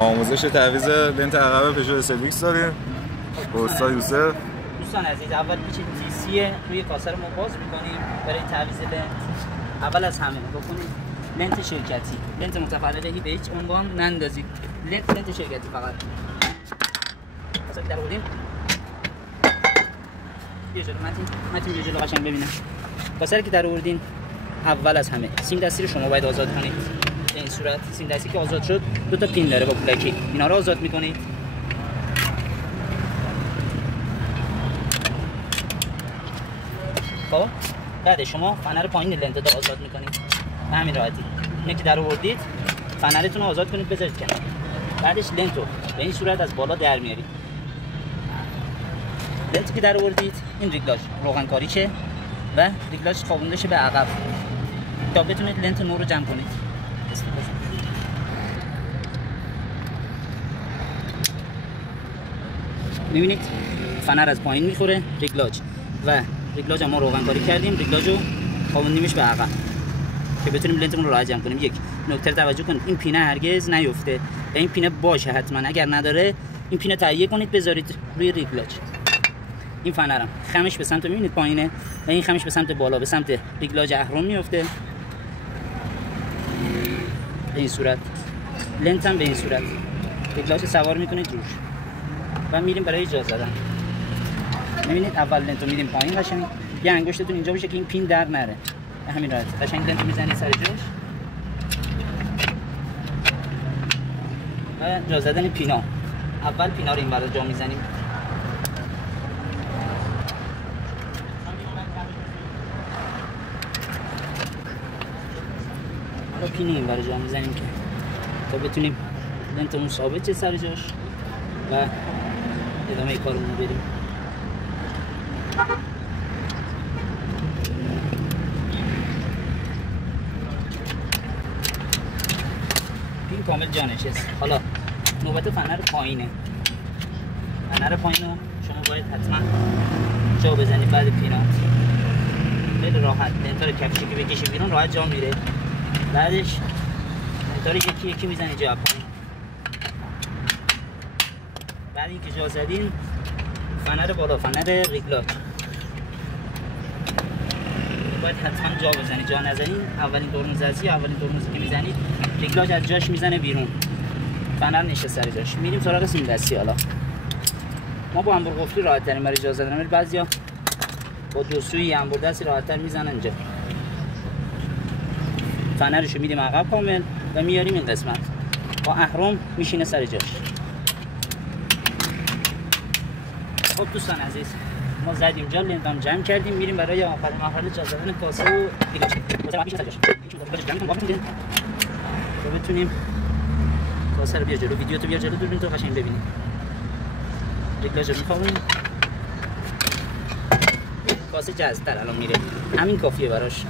آموزش تعویض لنت عقب پژو اس داریم با استاد یوسف. دوستان عزیز، اول پیچ تیسی روی کاسه رو ما باز می‌کنیم برای تعویض لنت. اول از همه بکنید لنت شرکتی، لنت متفرقه به هیچ عنوان نندازید. لنت شرکتی فقط. واسه که در آوردیم. یه جلو متین یه جلو قشنگ ببینم. کاسه که در آوردین اول از همه سیم دستی رو شما باید آزاد کنید. به این صورت سیم دستی که آزاد شد دو تا پین داره با پولکی، اینا رو آزاد می‌کنید. خب بعد شما فنر پایین لنت رو آزاد می‌کنید. به همین راحتی. اینه که در آوردید فنرتون رو آزاد کنید بذارید کنار. بعدش لنت رو به این صورت از بالا در میارید. لنتی که در آوردید این ریگلاژ روغنکاری چه و ریگلاژ خوابونده شه به عقب تا بتونید لنت نور رو جمع کنید. می‌بینید فنر از پایین میخوره ریگلاژ و ریگلاژ ما روغنکاری کردیم، ریگلاژ رو خوابوندیمش به عقب که بتونیم لنتمون رو راحت جمع کنیم. یک نکته توجه کنید، این پینه هرگز نیفته، این پینه باشه حتما، اگر نداره این پینه تهیه کنید بذارید روی ریگلاژ. این فنرم خمش به سمت می‌بینید پایینه و این خمش به سمت بالا به سمت ریگلاژ اهرم میفته به این صورت. لنت هم به این صورت ریگلاژ سوار میکنید روش و میریم برای جا زدن. می‌بینید اول لنت رو میدیم پایین قشنگ، یه انگشتتون اینجا باشه که این پین در نره. به همین راحت قشنگ لنت رو میزنید سر جاش و جا زدن پینا. اول پینا رو این برای جا میزنیم. حالا پین این برای جا میزنیم که تا بتونیم لنتمون ثابت شه سر جاش و ادامه کارمون رو بریم. پین کامل جا نشست. حالا نوبت فنر پایینه. فنر پایین رو شما باید حتما جا بزنید بعد پینات. خیلی راحت لنتا رو کفشی که بکشی بیرون راحت جا میره. بعدش لنتا رو یکی یکی میزنید جا پایین. بعد اینکه جا زدین فنر بالا، فنر ریگلاژ باید حتما جا بزنید. جا نزنید اولین ترمز که میزنید ریگلاژ از جاش میزنه بیرون، فنر نشه سر جاش. میریم سراغ سیم دستی. حالا ما با انبر قفلی راحت ترین برای جا زدن، ولی بعضیا با دو سوی انبر دستی راحت تر میزنن اینجا. فنرشو میدیم عقب کامل و میاریم این قسمت با اهرم میشینه سر جاش. خب دوستان عزیز، ما زدیم جا، لنت هم جمع کردیم، میریم برای آخرین مرحله جا زدن کاسه و ریگلاژ. کاسه رو میشه سر جاش. تا بتونیم کاسه رو بیار جلو، ویدیو تو بیار جلو دوربین تو قشنگ ببینید. ریگلاژ رو میخوابونیم. کاسه جذب‌تر الان میره، همین کافیه براش.